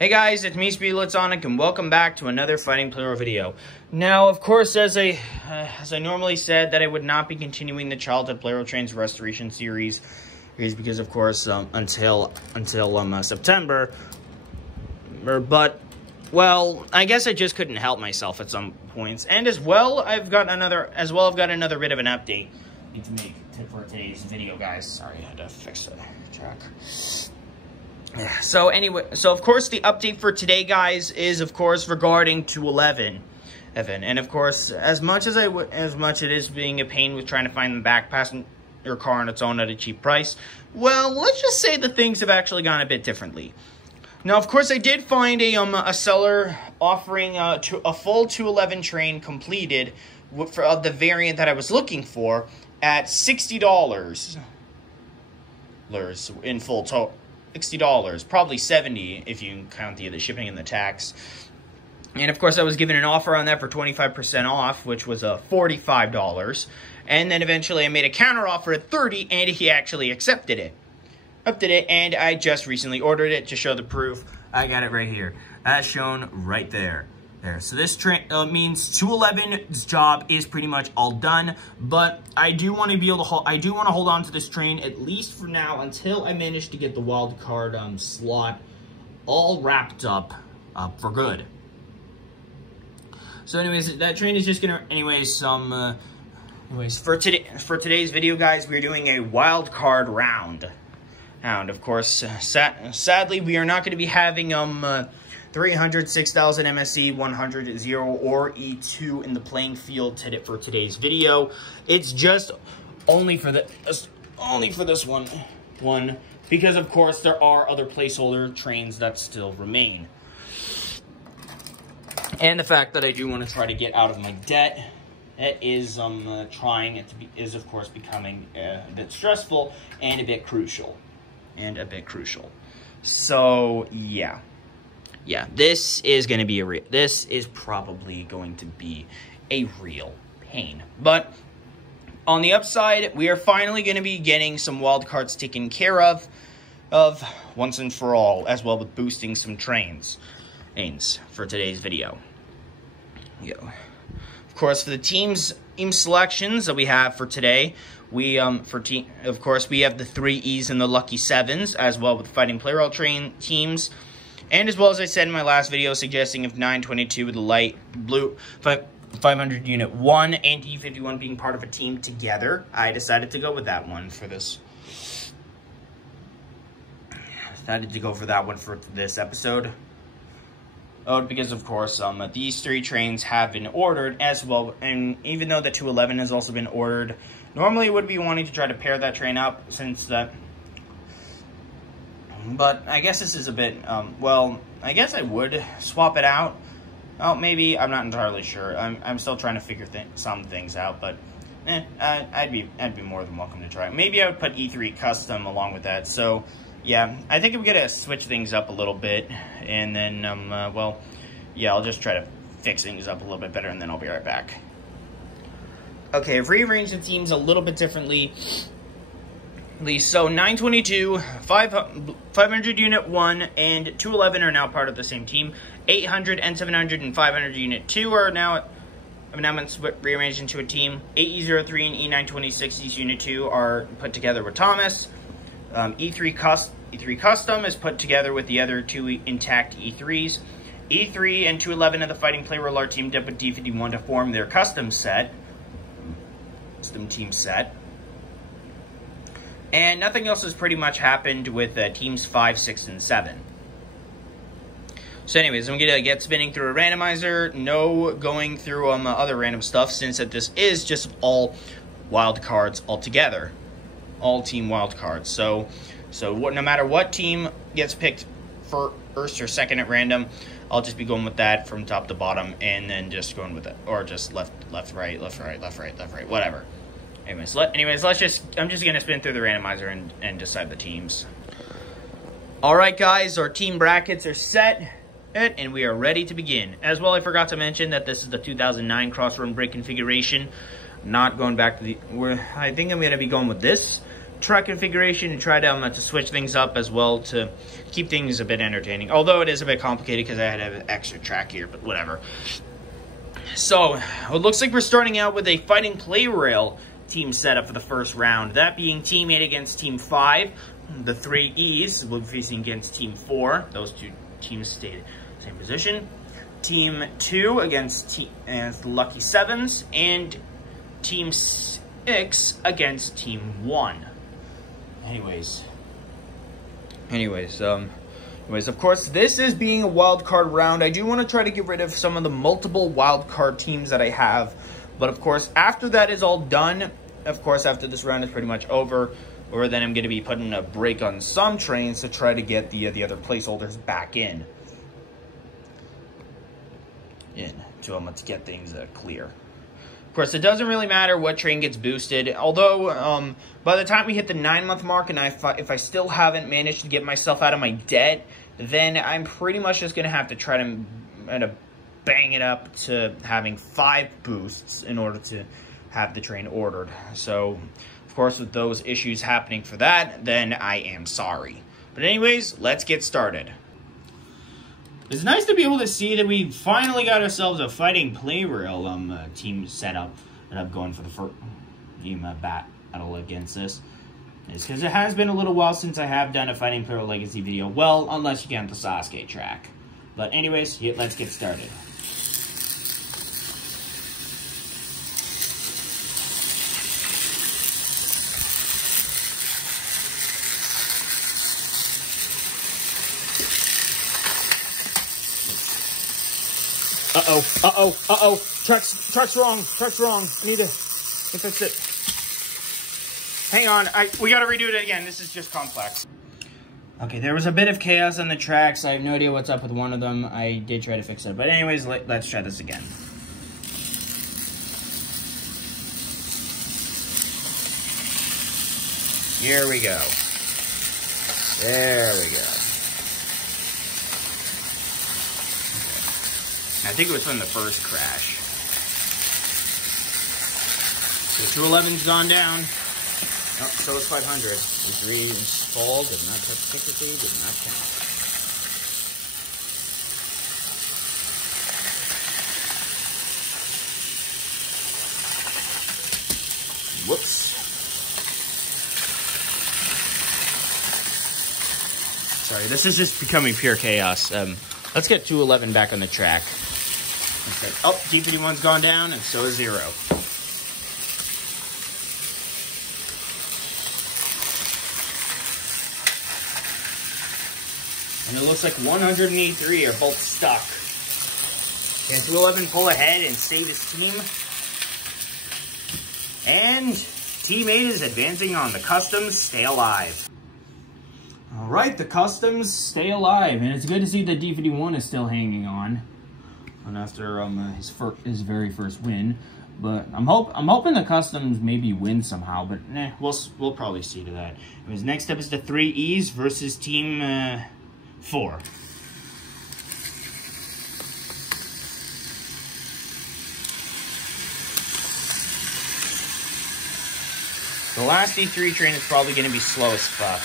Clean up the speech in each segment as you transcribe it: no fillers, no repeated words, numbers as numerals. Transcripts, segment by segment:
Hey guys, it's me, Speedlitsonic, and welcome back to another Fighting Plarail video. Now, of course, as I normally said, that I would not be continuing the Childhood Plarail Trains Restoration series, because, of course, until September. But, well, I guess I just couldn't help myself at some points. And as well, I've got another bit of an update to make for today's video, guys. Sorry, I had to fix the track. So anyway, of course the update for today, guys, is of course regarding 211, and of course as much it is being a pain with trying to find the back passenger car on its own at a cheap price, well, let's just say that things have actually gone a bit differently. Now, of course, I did find a seller offering a full 211 train completed for the variant that I was looking for at $60 in full total. $60, probably $70 if you count the shipping and the tax. And of course, I was given an offer on that for 25% off, which was $45. And then eventually I made a counter offer at $30, and he actually accepted it. And I just recently ordered it to show the proof. I got it right here, as shown right there. So this train means 211's job is pretty much all done, but I do want to hold on to this train at least for now until I manage to get the wild card slot all wrapped up for good. So anyways, that train is just gonna for today's video, guys, we're doing a wild card round. And of course, sadly, we are not going to be having 300, 6,000 MSE, 100, 0, or E2 in the playing field for today's video. It's just only for this one, because of course there are other placeholder trains that still remain. And the fact that I do want to try to get out of my debt, it is of course becoming a bit stressful and a bit crucial. So yeah. Yeah, this is probably going to be a real pain. But on the upside, we are finally going to be getting some wildcards taken care of once and for all, as well with boosting some trains for today's video. Of course, for the team selections that we have for today, of course, we have the 3Es and the Lucky 7s, as well with Fighting Plarail train teams. And as well as I said in my last video, suggesting if 922 with the light blue 500 unit 1 and E51 being part of a team together, I decided to go with that one for this. For this episode. Because of course, these three trains have been ordered as well, and even though the 211 has also been ordered, normally would be wanting to try to pair that train up since that. But I guess this is a bit, well, I guess I would swap it out. Oh, maybe, I'm not entirely sure. I'm still trying to figure some things out, but I'd be more than welcome to try it. Maybe I would put E3 Custom along with that. So, yeah, I think I'm going to switch things up a little bit, and then, well, yeah, I'll just try to fix things up a little bit better, and then I'll be right back. Okay, I've rearranged the teams a little bit differently. So 922, 500 unit 1, and 211 are now part of the same team. 800, N700, and 500 unit 2 are now been rearranged into a team. 8E03 and E926 unit 2 are put together with Thomas. E3 Custom is put together with the other two intact E3s. E3 and 211 of the Fighting Plarail are teamed up with D51 to form their custom team set. And nothing else has pretty much happened with teams 5, 6, and 7. So anyways, I'm going to get spinning through a randomizer. No going through other random stuff, since that this is just all wild cards altogether. All team wild cards. So no matter what team gets picked first or second at random, I'll just be going with that from top to bottom, and then just going with it. Or just left, right, whatever. Anyways, I'm just gonna spin through the randomizer and decide the teams. All right, guys, our team brackets are set, and we are ready to begin. As well, I forgot to mention that this is the 2009 crossrun brake configuration. Not going back to I think I'm gonna be going with this track configuration and try to switch things up as well to keep things a bit entertaining. Although it is a bit complicated because I had to have an extra track here, but whatever. So, it looks like we're starting out with a Fighting Plarail team setup for the first round. That being Team 8 against Team 5. The 3 E's will be facing against Team 4. Those two teams stayed in the same position. Team 2 against Lucky 7s. And Team 6 against Team 1. Anyways, of course, this is being a wild card round. I do want to try to get rid of some of the multiple wild card teams that I have. But, of course, after that is all done, of course, after this round is pretty much over, or then I'm going to be putting a break on some trains to try to get the other placeholders back in to get things clear. Of course, it doesn't really matter what train gets boosted, although by the time we hit the 9-month mark and if I still haven't managed to get myself out of my debt, then I'm pretty much just going to have to try to bang it up to having 5 boosts in order to have the train ordered. So, of course, with those issues happening for that, then I am sorry. But anyways, let's get started. It's nice to be able to see that we finally got ourselves a Fighting Plarail team setup that I'm going for the first team battle against this. It's because it has been a little while since I have done a Fighting Plarail Legacy video. Well, unless you count the Sasuke track. But anyways, let's get started. Uh-oh. Truck's wrong. I need to fix it. Hang on, we gotta redo it again. This is just complex. Okay, there was a bit of chaos on the tracks. I have no idea what's up with one of them. I did try to fix it. But anyways, let's try this again. Here we go. There we go. I think it was from the first crash. So 211's gone down. Oh, so is 500. The 3 fall, did not touch secrecy, did not count. Whoops. Sorry, this is just becoming pure chaos. Let's get 211 back on the track. Okay. Oh, D51's gone down, and so is 0. And it looks like 100 and E3 are both stuck. Can 211 pull ahead and save his team? And Team 8 is advancing on the Customs Stay Alive. Alright, the Customs stay alive, and it's good to see that D51 is still hanging on. And after his very first win, but I'm hoping the Customs maybe win somehow, but we'll probably see to that. Anyways, next up is the 3 E's versus Team 4. The last E3 train is probably going to be slow as fuck.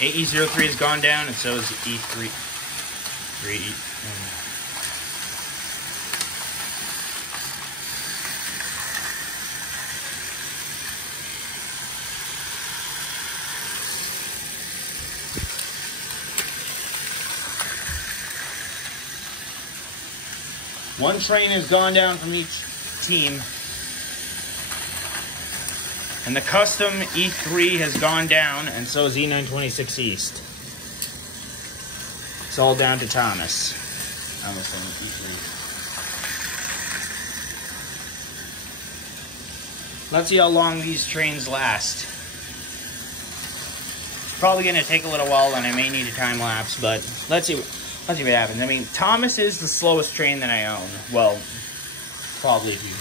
AE03 has gone down, and so is E3. One train has gone down from each team. And the custom E3 has gone down, and so is E926 East. It's all down to Thomas. I almost said E3. Let's see how long these trains last. It's probably going to take a little while, and I may need a time lapse, but let's see what happens. I mean, Thomas is the slowest train that I own. Well, probably if you...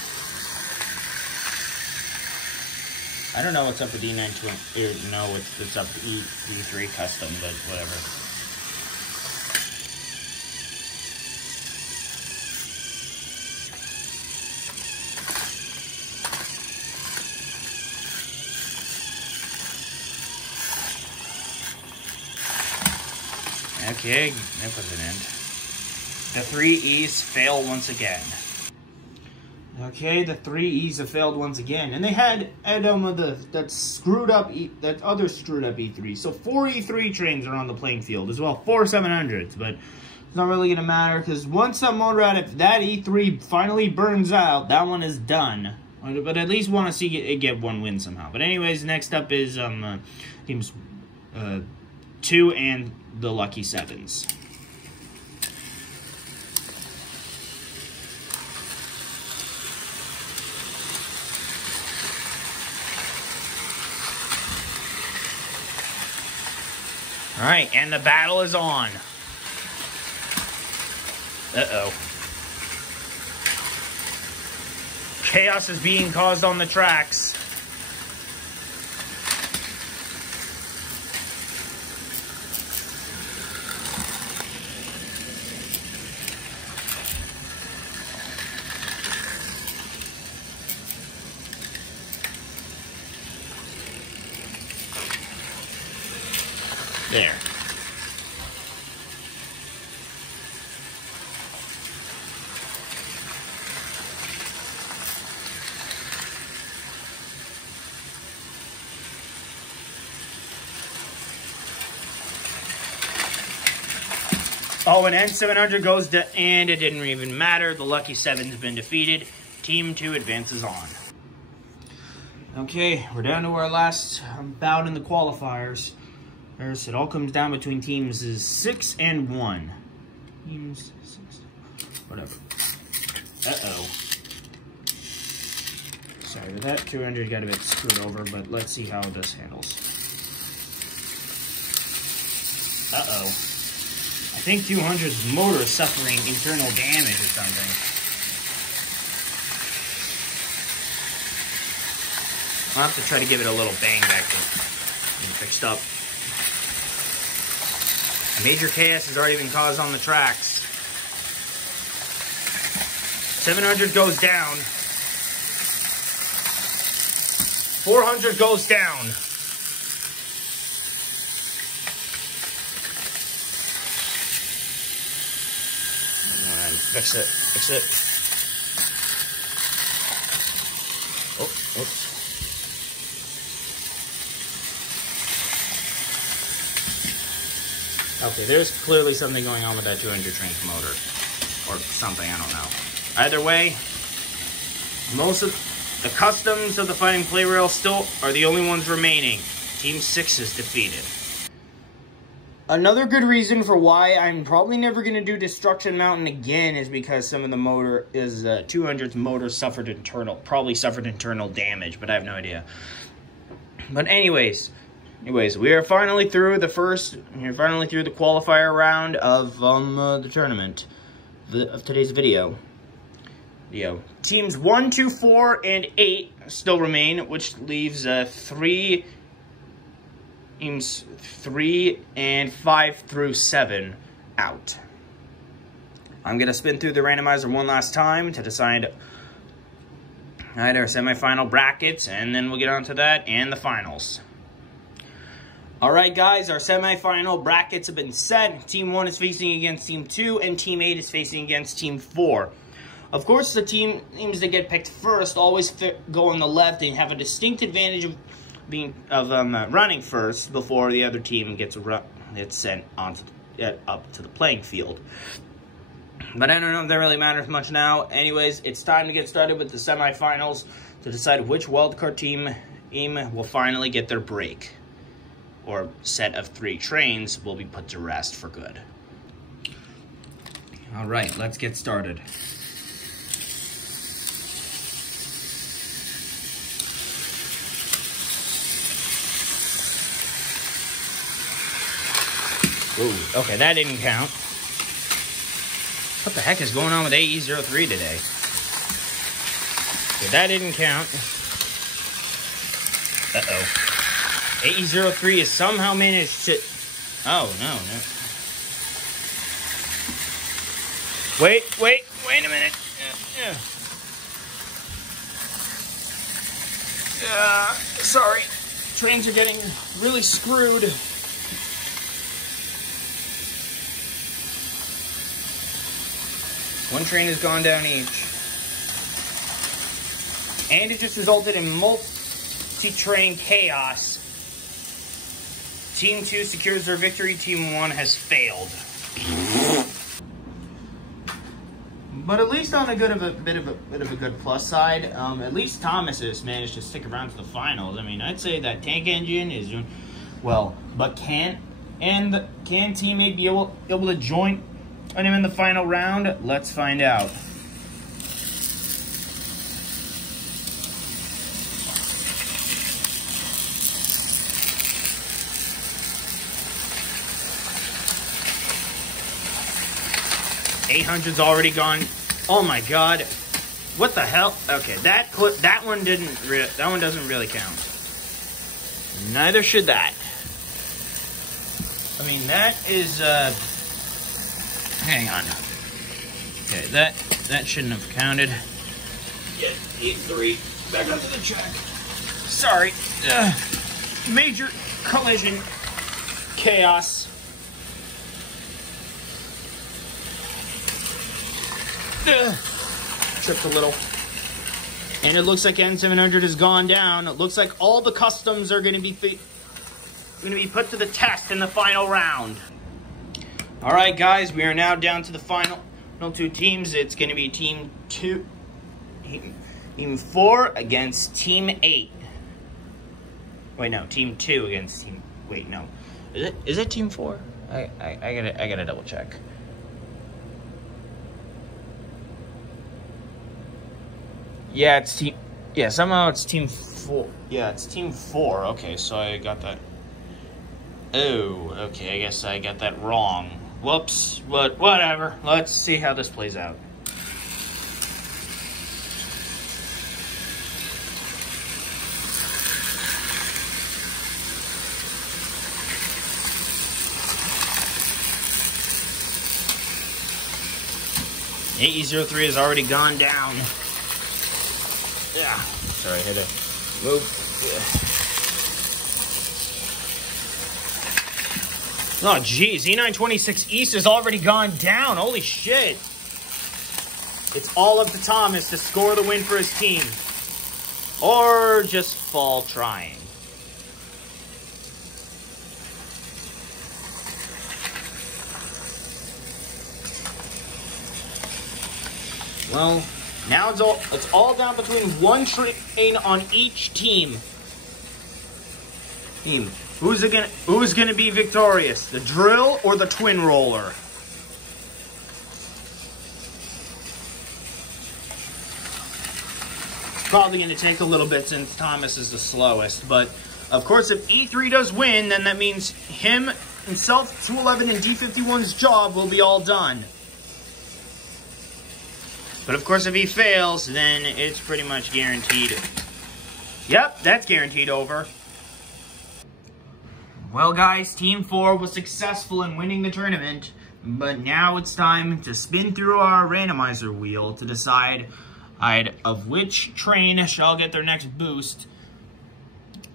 I don't know what's up with E920, no, what's up with E3 custom, but whatever. Okay, that was an end. The 3 E's fail once again. Okay, the 3 E's have failed once again, and they had that other screwed up E3. So 4 E3 trains are on the playing field as well, 4 700s, but it's not really gonna matter because once that motor if that E3 finally burns out, that one is done. But at least want to see it get one win somehow. But anyways, next up is teams 2 and the Lucky Sevens. All right, and the battle is on. Uh-oh. Chaos is being caused on the tracks. There. Oh, and N700 goes to, and it didn't even matter. The Lucky Seven's been defeated. Team 2 advances on. Okay, we're down to our last bout in the qualifiers. It all comes down between teams 6 and 1. Teams 6, whatever. Uh-oh. Sorry, that 200 got a bit screwed over, but let's see how this handles. Uh-oh. I think 200's motor is suffering internal damage or something. I'll have to try to give it a little bang back to get fixed up. Major chaos has already been caused on the tracks. 700 goes down. 400 goes down. Fix it. Fix it. Oh, oops. Okay, there's clearly something going on with that 200 train's motor. Or something, I don't know. Either way, most of the customs of the Fighting Plarail still are the only ones remaining. Team 6 is defeated. Another good reason for why I'm probably never going to do Destruction Mountain again is because some of the motor is 200's motor probably suffered internal damage, but I have no idea. But anyways, we are finally through the qualifier round of the tournament of today's video. Teams 1, 2, 4, and 8 still remain, which leaves teams 3 and 5 through 7 out. I'm going to spin through the randomizer one last time to decide our semifinal brackets, and then we'll get on to that and the finals. Alright guys, our semifinal brackets have been set. Team 1 is facing against Team 2, and Team 8 is facing against Team 4. Of course, the teams that get picked first always go on the left and have a distinct advantage of running first before the other team gets sent up to the playing field. But I don't know if that really matters much now. Anyways, it's time to get started with the semifinals to decide which wildcard team will finally get their break, or set of 3 trains will be put to rest for good. All right, let's get started. Ooh, okay, that didn't count. What the heck is going on with AE03 today? Okay, that didn't count. Uh-oh. AE03 has somehow managed to... Oh, no. Wait a minute. Sorry. Trains are getting really screwed. One train has gone down each. And it just resulted in multi-train chaos. Team 2 secures their victory. Team 1 has failed. But at least on a bit of a good plus side, at least Thomas has managed to stick around to the finals. I mean, I'd say that tank engine is doing well, but can teammate be able to join him in the final round? Let's find out. $800's already gone. Oh my god. What the hell? Okay, that one doesn't really count. Neither should that. I mean, that is hang on. Okay, that shouldn't have counted. Get E3 back onto the track. Sorry. Major collision chaos. Tripped a little. And it looks like N700 has gone down. It looks like all the customs are going to be put to the test in the final round. All right, guys, we are now down to the final two teams. It's going to be Team 4 against Team 8. Wait, no, Team 2 against Team. Wait, no, is it Team 4? I gotta double check. Yeah, it's team. Yeah, somehow it's Team 4. Yeah, it's Team 4. Okay, so I got that. Oh, okay. I guess I got that wrong. Whoops. But whatever. Let's see how this plays out. AE03 has already gone down. Yeah. Sorry, I had to move. Yeah. Oh, geez. E926 East has already gone down. Holy shit. It's all up to Thomas to score the win for his team. Or just fall trying. Well, now it's all down between one train on each team. Who's gonna be victorious? The drill or the twin roller? It's probably gonna take a little bit since Thomas is the slowest, but of course if E3 does win, then that means himself, 211 and D51's job will be all done. But of course, if he fails, then it's pretty much guaranteed. Yep, that's guaranteed over. Well, guys, Team 4 was successful in winning the tournament, but now it's time to spin through our randomizer wheel to decide of which train shall get their next boost.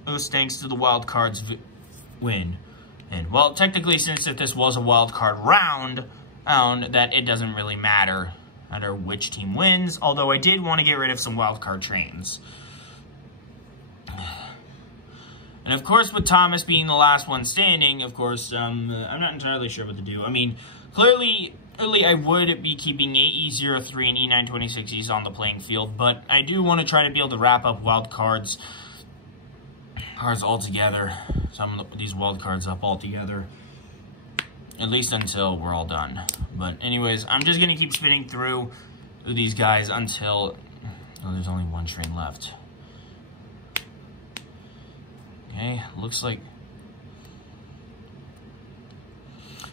Thanks to the wild cards win. And, well, technically, since if this was a wild card round, that it doesn't really matter. Matter which team wins, although I did want to get rid of some wildcard trains. And of course, with Thomas being the last one standing, of course, I'm not entirely sure what to do. I mean, clearly I would be keeping AE03 and E926Es on the playing field, but I do want to try to be able to wrap up wildcards altogether. Some of these wildcards up altogether. At least until we're all done. But anyways, I'm just going to keep spinning through these guys until there's only one train left. Okay, looks like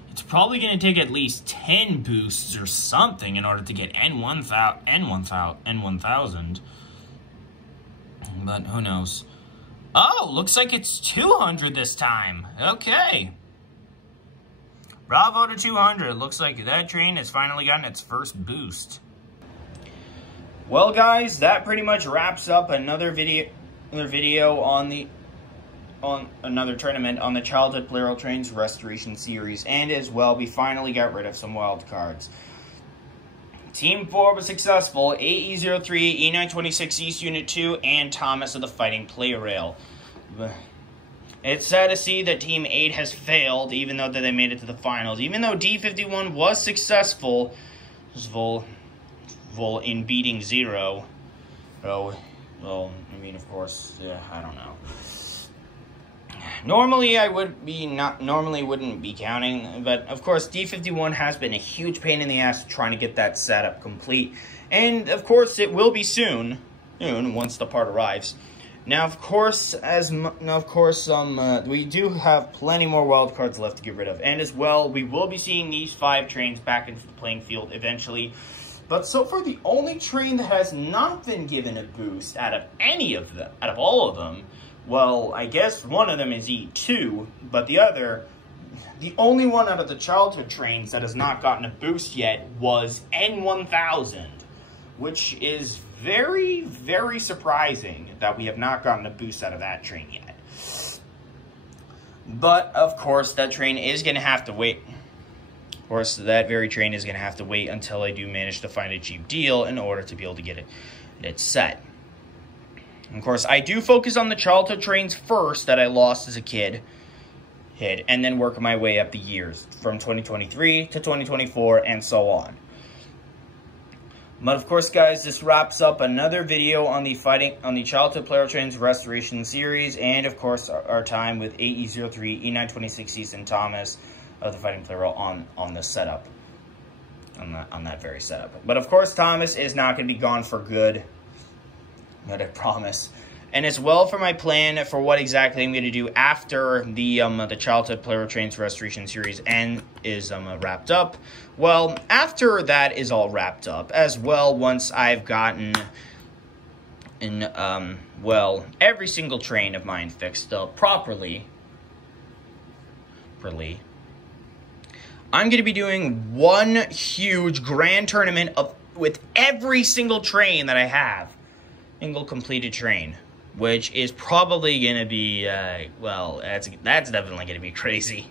it's probably going to take at least 10 boosts or something in order to get N1000. But who knows. Oh, looks like it's 200 this time. Okay. Bravo to 200. Looks like that train has finally gotten its first boost. Well, guys, that pretty much wraps up another video on another tournament on the Childhood Plarail Trains Restoration Series, and as well, we finally got rid of some wild cards. Team 4 was successful. AE03, E926 East Unit 2, and Thomas of the Fighting Plarail. It's sad to see that Team 8 has failed, even though that they made it to the finals. Even though D51 was successful in beating Zero. Oh, well, I mean, of course, I don't know. Normally, normally wouldn't be counting, but of course, D51 has been a huge pain in the ass trying to get that setup complete. And of course, it will be soon, once the part arrives. Now, of course, we do have plenty more wildcards left to get rid of. And as well, we will be seeing these 5 trains back into the playing field eventually. But so far, the only train that has not been given a boost out of all of them, well, I guess one of them is E2, but the only one out of the childhood trains that has not gotten a boost yet was N1000, which is very, very surprising that we have not gotten a boost out of that train yet. But, of course, that train is going to have to wait. Of course, that very train is going to have to wait until I do manage to find a cheap deal in order to be able to get it set. Of course, I do focus on the childhood trains first that I lost as a kid, and then work my way up the years from 2023 to 2024 and so on. But of course, guys, this wraps up another video on the Childhood Plarail Trains Restoration Series, and of course our time with AE03, E926 East, and Thomas of the Fighting Plarail on the setup, on that very setup. But of course, Thomas is not going to be gone for good. But I promise. And as well for my plan for what exactly I'm going to do after the Childhood Plarail Trains Restoration Series is wrapped up. Well, after that is all wrapped up, as well, once I've gotten every single train of mine fixed up properly, I'm going to be doing one huge grand tournament with every single train that I have. Single completed train, which is probably going to be, well, that's definitely going to be crazy.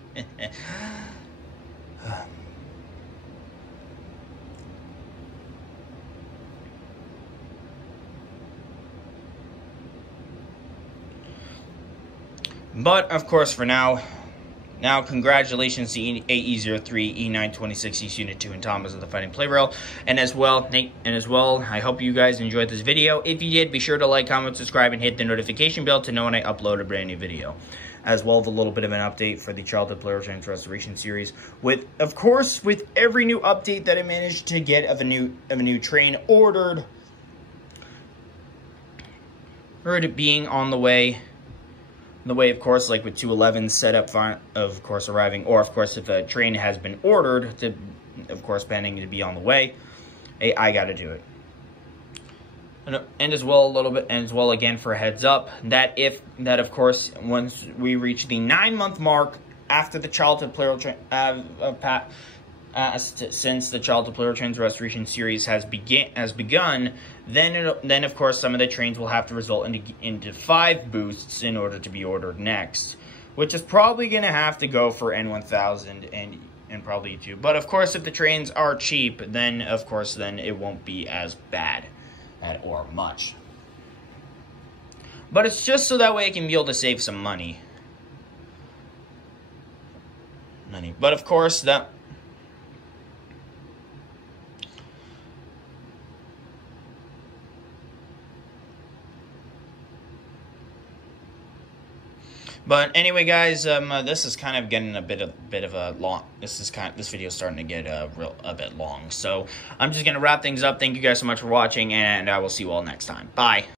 But, of course, for now, congratulations to AE03, E926 East Unit 2, and Thomas of the Fighting Plarail. And as well, I hope you guys enjoyed this video. If you did, be sure to like, comment, subscribe, and hit the notification bell to know when I upload a brand new video. As well as a little bit of an update for the Childhood Plarail Trains Restoration Series. Of course, with every new update that I managed to get of a new train ordered, or it being on the way. Of course, like with 211 setup, of course, arriving, or of course, if a train has been ordered, of course, pending to be on the way, I got to do it. And as well, again, for a heads up, that of course, once we reach the 9-month mark after the Childhood Plarail since the Childhood Plarail Trains Restoration Series has begun, then of course some of the trains will have to result into 5 boosts in order to be ordered next, which is probably going to have to go for N1000 and probably E2. But of course, if the trains are cheap, then of course it won't be as bad or much. But it's just so that way I can be able to save some money. But of course But anyway, guys, this is kind of getting a bit of a long. This video is starting to get a bit long. So I'm just gonna wrap things up. Thank you guys so much for watching, and I will see you all next time. Bye.